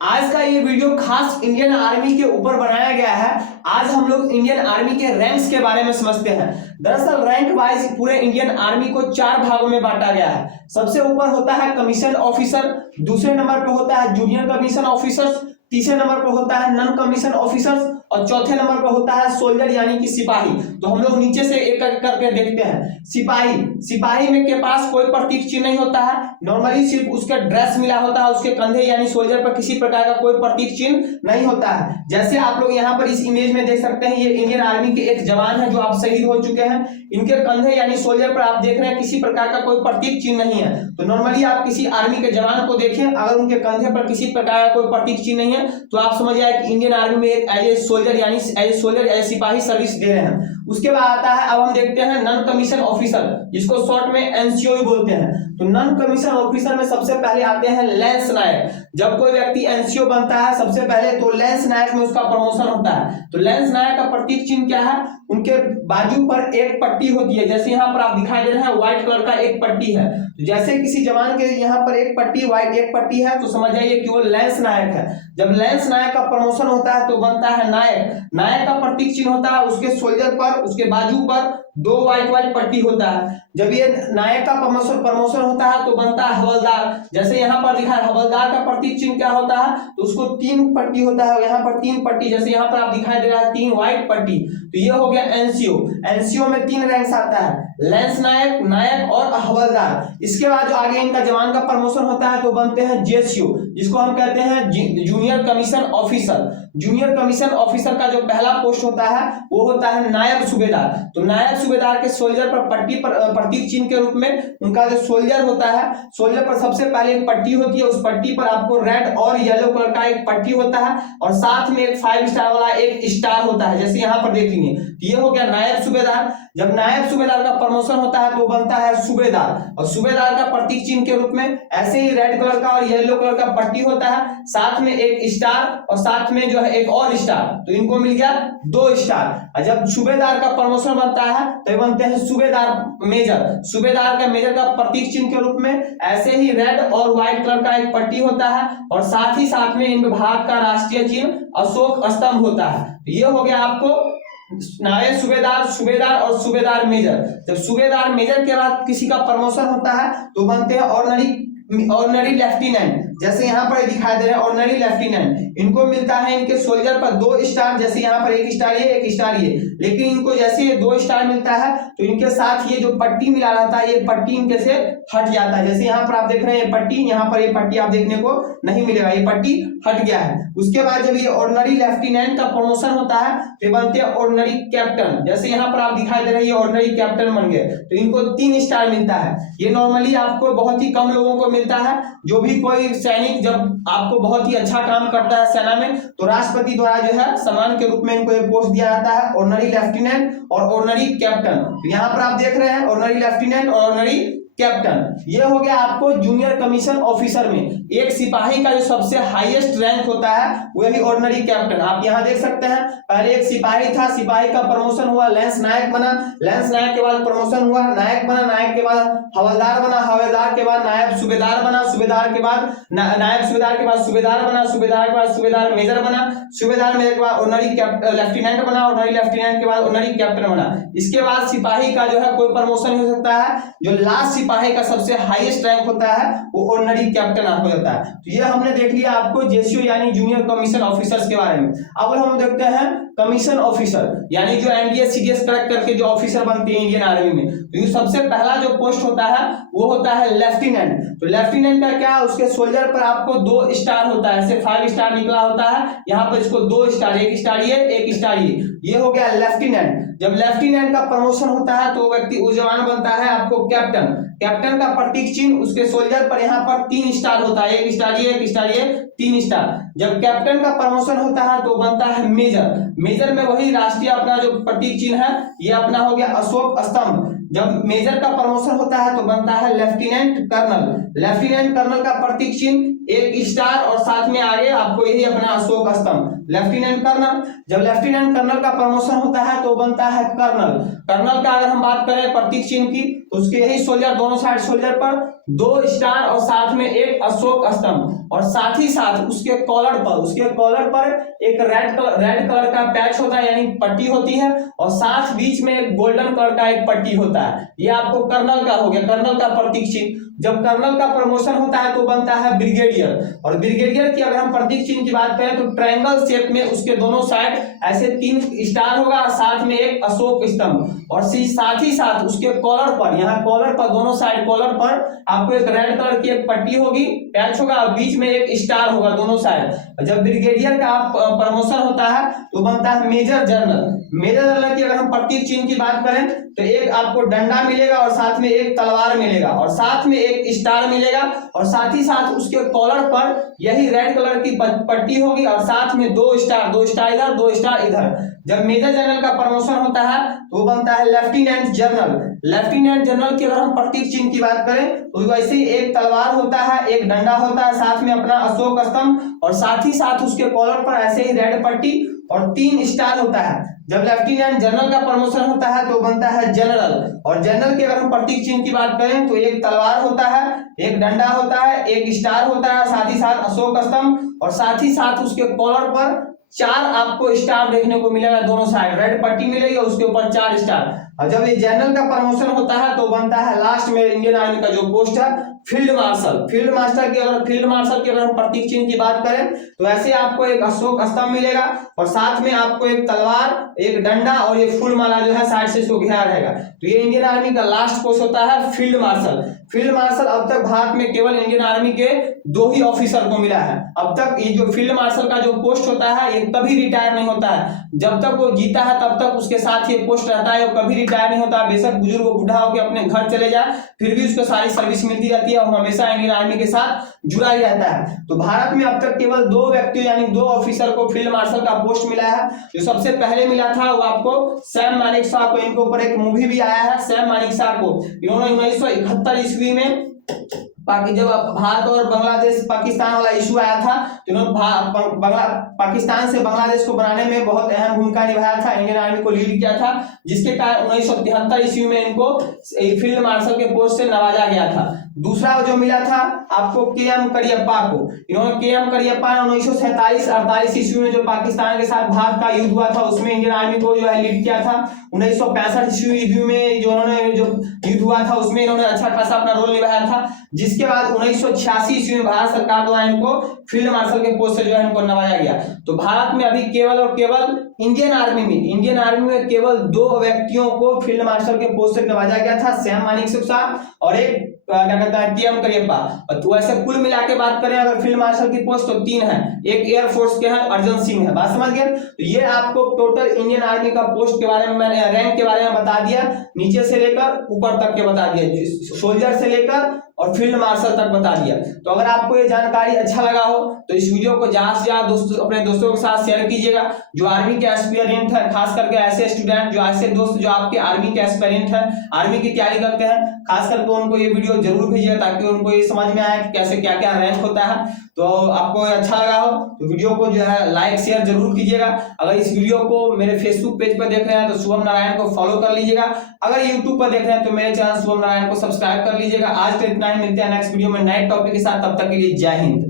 आज का ये वीडियो खास इंडियन आर्मी के ऊपर बनाया गया है। आज हम लोग इंडियन आर्मी के रैंक्स के बारे में समझते हैं। दरअसल रैंक वाइज पूरे इंडियन आर्मी को 4 भागों में बांटा गया है। सबसे ऊपर होता है कमीशन ऑफिसर, दूसरे नंबर पे होता है जूनियर कमीशन ऑफिसर्स, तीसरे नंबर पे होता है नॉन कमीशन ऑफिसर्स और चौथे नंबर पे होता है सोल्जर यानी कि सिपाही। तो हम लोग नीचे से एक एक करके देखते हैं। सिपाही में के पास कोई प्रतीक चिन्ह नहीं होता है। नॉर्मली सिर्फ उसका ड्रेस मिला होता है, उसके कंधे यानी सोल्जर पर किसी प्रकार का कोई प्रतीक चिन्ह नहीं होता है। जैसे आप लोग यहाँ पर इस इमेज में देख सकते हैं, ये इंडियन आर्मी के एक जवान है जो आप शहीद हो चुके हैं। इनके कंधे यानी सोल्जर पर आप देख रहे हैं किसी प्रकार का कोई प्रतीक चिन्ह नहीं है। तो नॉर्मली आप किसी आर्मी के जवान को देखें, अगर उनके कंधे पर किसी प्रकार का कोई प्रतीक चिन्ह नहीं है तो आप समझ जाए कि इंडियन आर्मी में एक एज सोल्जर यानी एज सिपाही सर्विस दे रहे हैं। उसके बाद आता है, अब हम देखते हैं नॉन कमीशन ऑफिसर, जिसको शॉर्ट में एनसीओ बोलते हैं। तो नॉन कमीशन ऑफिसर में सबसे पहले आते हैं लेंस नायक। जब कोई व्यक्ति एनसीओ बनता है सबसे पहले तो लेंस नायक में उसका प्रमोशन होता है। तो लेंस नायक का प्रतीक चिन्ह क्या है? उनके बाजू पर एक पट्टी होती है, जैसे यहाँ पर आप दिखाई दे रहे हैं व्हाइट कलर का एक पट्टी है। तो जैसे किसी जवान के यहाँ पर एक पट्टी व्हाइट एक पट्टी है तो समझ जाइए कि वो लेंस नायक है। जब लेंस नायक का प्रमोशन होता है तो बनता है नायक। नायक का प्रतीक चिन्ह होता है उसके सोल्जर पर, उसके बाजू पर 2 व्हाइट पट्टी होता है। जब ये नायक का प्रमोशन होता है तो बनता है हवलदार। जैसे यहाँ पर लिखा है हवलदार का प्रतीक चिन्ह क्या होता है, तो उसको 3 पट्टी होता है, यहाँ पर 3 पट्टी, जैसे यहाँ पर आप दिखाई दे रहा है 3 व्हाइट पट्टी। तो ये हो गया एनसीओ। एनसीओ में 3 रैंक्स आता है, लेंस नायक, नायक और हवलदार। इसके बाद जो आगे इनका जवान का प्रमोशन होता है तो बनते हैं जेसीओ, जिसको हम कहते हैं junior commission officer. Junior commission officer का जो पहला पोस्ट होता है वो होता है नायब सूबेदार। तो नायब सूबेदार के सोल्जर पर पट्टी पर प्रतीक चिन्ह के रूप में उनका जो सोल्जर होता है, सोल्जर पर सबसे पहले एक पट्टी होती है, उस पट्टी पर आपको रेड और येलो कलर का एक पट्टी होता है और साथ में एक 5 स्टार वाला एक स्टार होता है, जैसे यहाँ पर देख लीजिए। तो ये हो गया नायब सूबेदार। जब नायब सूबेदार का प्रमोशन होता है तो बनता है सूबेदार, और सूबेदार का प्रतीक चिन्ह के रूप में ऐसे ही रेड कलर का और येलो कलर का पट्टी होता है, साथ में एक स्टार और साथ में जो है एक और स्टार। तो इनको मिल गया 2 स्टार। और जब सूबेदार का प्रमोशन बनता है तो बनते हैं सूबेदार मेजर। सूबेदार का मेजर का प्रतीक चिन्ह के रूप में ऐसे ही रेड और व्हाइट कलर का एक पट्टी होता है और साथ ही साथ में इन विभाग का राष्ट्रीय चिन्ह अशोक स्तंभ होता है। तो ये हो गया आपको नायब सूबेदार, सूबेदार और सूबेदार मेजर। जब सूबेदार मेजर के बाद किसी का प्रमोशन होता है तो बनते हैं ऑर्डिनरी लेफ्टिनेंट। जैसे यहाँ पर दिखाई दे रहा है ऑर्डिनरी लेफ्टिनेंट, इनको मिलता है इनके सोल्जर पर 2 स्टार, जैसे यहाँ पर एक स्टार ये एक स्टार ये, लेकिन इनको जैसे ये 2 स्टार मिलता है तो इनके साथ ये जो पट्टी मिला रहता है ये पट्टी इनके से हट जाता है। जैसे यहाँ पर आप देख रहे हैं ये पट्टी, यहाँ पर ये पट्टी आप देखने को नहीं मिलेगा, ये पट्टी हट गया है। उसके बाद जब ये ऑर्डिनरी लेफ्टिनेंट का प्रमोशन होता है तो बनते हैं ऑर्डिनरी कैप्टन। जैसे यहाँ पर आप दिखाई दे रहे हैं ऑर्डिनरी कैप्टन बन गए, तो इनको 3 स्टार मिलता है। ये नॉर्मली आपको बहुत ही कम लोगों को मिलता है। जो भी कोई सैनिक जब आपको बहुत ही अच्छा काम करता है सेना में तो राष्ट्रपति द्वारा जो है सम्मान के रूप में इनको एक पोस्ट दिया जाता है, ऑर्डिनरी लेफ्टिनेंट और ऑर्डिनरी कैप्टन। तो यहाँ पर आप देख रहे हैं ऑर्डिनरी लेफ्टिनेंट और ऑर्डिनरी कैप्टन। ये हो गया आपको जूनियर कमीशन ऑफिसर में। एक सिपाही का जो सबसे हाईएस्ट रैंक होता है वही ऑर्डिनरी कैप्टन। आप यहाँ देख सकते हैं पहले एक सिपाही था, सिपाही का प्रमोशन हुआ, लेंस नायक बना, लेंस नायक के बाद प्रमोशन हुआ, नायक बना, नायक के बाद हवलदार बना, हवलदार के बाद नायब सूबेदार बना, सूबेदार के बाद नायब सूबेदार के बाद सूबेदार बना, सूबेदार के बाद सूबेदार मेजर बना, सूबेदार मेजर के बाद ऑर्डिनरी लेफ्टिनेंट बना, ऑर्डिनरी लेफ्टिनेंट के बाद ऑर्डिनरी कैप्टन बना। इसके बाद सिपाही का जो है कोई प्रमोशन हो सकता है, जो लास्ट सिपाही का सबसे हाईएस्ट रैंक होता है वो ऑर्डिनरी कैप्टन हो जाता है। तो ये हमने देख लिया आपको जेसीओ यानी जूनियर कमीशन ऑफिसर्स के बारे में। अब हम देखते हैं कमीशन ऑफिसर, यानी जो एनडीए सीडीएस क्रैक करके जो ऑफिसर बनते हैं इंडियन आर्मी में। तो ये सबसे पहला जो पोस्ट होता है वो होता है लेफ्टिनेंट। तो लेफ्टिनेंट का क्या है, उसके सोल्जर पर आपको 2 स्टार होता है, ऐसे 5 स्टार निकला होता है, यहाँ पर इसको 2 स्टार, एक स्टार ये एक स्टार ये हो गया लेफ्टिनेंट। जब लेफ्टिनेंट का प्रमोशन होता है तो व्यक्ति वो जवान बनता है आपको कैप्टन। कैप्टन का प्रतीक चिन्ह उसके सोल्जर पर यहाँ पर 3 स्टार होता है, एक स्टार ये एक स्टार ये 3 स्टार। जब कैप्टन का प्रमोशन होता है तो बनता है मेजर। मेजर में वही राष्ट्रीय अपना जो प्रतीक चिन्ह है ये अपना हो गया अशोक स्तंभ। जब मेजर का प्रमोशन होता है तो बनता है लेफ्टिनेंट कर्नल। लेफ्टिनेंट कर्नल का प्रतीक चिन्ह एक स्टार और साथ में आगे आपको यही अपना अशोक स्तंभ। लेफ्टिनेंट कर्नल, जब लेफ्टिनेंट कर्नल का प्रमोशन होता है तो बनता है कर्नल। कर्नल का अगर हम बात करें प्रतीक चिन्ह की तो उसके यही सोल्जर, दोनों साइड सोल्जर पर 2 स्टार और साथ में एक अशोक स्तंभ, और साथ ही साथ उसके कॉलर पर एक रेड कलर का पैच होता है यानी पट्टी होती है, और साथ बीच में एक गोल्डन कलर का एक पट्टी होता है। ये आपको कर्नल का हो गया, कर्नल का प्रतीक चिन्ह। जब कर्नल का प्रमोशन होता है तो बनता है ब्रिगेडियर, और ब्रिगेडियर की अगर हम प्रतीक चिन्ह की बात करें तो ट्रायंगल शेप में उसके दोनों साइड ऐसे 3 स्टार होगा, साथ में एक अशोक स्तंभ, और साथ ही साथ उसके कॉलर पर, यहाँ कॉलर पर दोनों साइड कॉलर पर आपको एक रेड कलर की एक पट्टी होगी, पैच होगा, और बीच में एक स्टार होगा दोनों साइड। जब ब्रिगेडियर का प्रमोशन होता है तो बनता है मेजर जनरल। मेजर जनरल की अगर हम प्रतीक चिन्ह की बात करें तो एक आपको डंडा मिलेगा और साथ में एक तलवार मिलेगा, और साथ में एक स्टार मिलेगा, और साथ ही साथ उसके कॉलर पर यही रेड कलर की पट्टी होगी, और साथ में 2 स्टार इधर 2 स्टार इधर। जब मेजर जनरल का प्रमोशन होता है तो बनता है लेफ्टिनेंट जनरल। लेफ्टिनेंट जनरल की अगर हम प्रतीक चिन्ह की बात करें तो वैसे ही एक तलवार होता है, एक डंडा होता है, साथ में अपना अशोक स्तंभ, और साथ ही साथ उसके कॉलर पर ऐसे ही रेड पट्टी और 3 स्टार होता है। जब लेफ्टिनेंट जनरल का प्रमोशन होता है तो बनता है जनरल, और जनरल के अगर हम प्रतीक चिन्ह की बात करें तो एक तलवार होता है, एक डंडा होता है, एक स्टार होता है, साथ ही साथ अशोक स्तंभ, और साथ ही साथ उसके कॉलर पर 4 आपको स्टार देखने को मिलेगा, दोनों साइड रेड पट्टी मिलेगी और उसके ऊपर 4 स्टार। और जब ये जनरल का प्रमोशन होता है तो बनता है लास्ट में इंडियन आर्मी का जो पोस्ट है फील्ड मार्शल। फील्ड मार्शल की अगर हम प्रतीक चिन्ह की बात करें तो ऐसे आपको एक अशोक स्तंभ मिलेगा, और साथ में आपको एक तलवार, एक डंडा और एक फूल माला जो है साइड से इसको घेरा रहेगा। तो ये इंडियन आर्मी का लास्ट पोस्ट होता है फील्ड मार्शल। फील्ड मार्शल अब तक भारत में केवल इंडियन आर्मी के 2 ही ऑफिसर को मिला है। अब तक ये जो फील्ड मार्शल का जो पोस्ट होता है ये कभी रिटायर नहीं होता है, जब तक वो जीता है तब तक उसके साथ ये पोस्ट रहता है, वो कभी रिटायर नहीं होता। बेशक बुजुर्ग बुढ़ा होकर अपने घर चले जाए फिर भी उसको सारी सर्विस मिलती रहती है, और हमेशा इंडियन आर्मी के साथ जुड़ा ही रहता है। तो भारत में अब तक केवल 2 व्यक्ति यानी 2 ऑफिसर को फील्ड मार्शल का पोस्ट मिला है। जो सबसे पहले मिला था वो आपको सैम मानेकशॉ को, इनके ऊपर एक मूवी भी आया है सैम मानेकशॉ को। इन्होंने 1971 ईस्वी में जब भारत और बांग्लादेश पाकिस्तान वाला इशू आया था तो इन्होंने पाकिस्तान से बांग्लादेश को बनाने में बहुत अहम भूमिका निभाया था, इंडियन आर्मी को लीड किया था, जिसके कारण 1973 ईस्वी में इनको फील्ड मार्शल के पोस्ट से नवाजा गया था। दूसरा जो मिला था आपको के.एम. करियप्पा को। इन्होंने के.एम. करियप्पा ने 1947-48 ईस्वी में जो पाकिस्तान के साथ भारत का युद्ध हुआ था उसमें इंडियन आर्मी को जो है लीड किया था। 1965 ईस्वी में जो उन्होंने जो युद्ध हुआ था उसमें इन्होंने अच्छा खासा अपना रोल निभाया था, जिसके बाद 1986 ईस्वी में भारत सरकार द्वारा इनको फील्ड मार्शल के पोस्ट से जो है इनको नवाजा गया। तो भारत में अभी केवल और केवल इंडियन आर्मी में केवल 2 व्यक्तियों को फील्ड मार्शल के पोस्ट से नवाजा गया था, सैम मानेकशॉ और एक क्या कहता है के.एम. करियप्पा। तो ऐसे कुल मिला के बात करें अगर फील्ड मार्शल की पोस्ट तो 3 है, एक एयरफोर्स के हैं अर्जन सिंह है। बात समझ गए? तो ये आपको टोटल इंडियन आर्मी का पोस्ट के बारे में मैंने रैंक के बारे में बता दिया, नीचे से लेकर ऊपर तक के बता दिया, सोल्जर से लेकर और फील्ड मार्शल तक बता दिया। तो अगर आपको ये जानकारी अच्छा लगा हो तो इस वीडियो को ज्यादा से ज्यादा अपने दोस्तों के साथ शेयर कीजिएगा जो आर्मी के एस्पिरेंट है, खास करके ऐसे स्टूडेंट जो ऐसे दोस्त जो आपके आर्मी के एस्पिरेंट है, आर्मी की तैयारी करते हैं, खास करके उनको ये वीडियो जरूर भेजिएगा ताकि उनको ये समझ में आए कि कैसे क्या क्या रैंक होता है। तो आपको अच्छा लगा हो तो वीडियो को जो है लाइक शेयर जरूर कीजिएगा। अगर इस वीडियो को मेरे फेसबुक पेज पर देख रहे हैं तो शुभम नारायण को फॉलो कर लीजिएगा। अगर यूट्यूब पर देख रहे हैं तो मेरे चैनल शुभम नारायण को सब्सक्राइब कर लीजिएगा। आज के इतना ही, मिलते हैं नेक्स्ट वीडियो में नए टॉपिक के साथ, तब तक के लिए जय हिंद।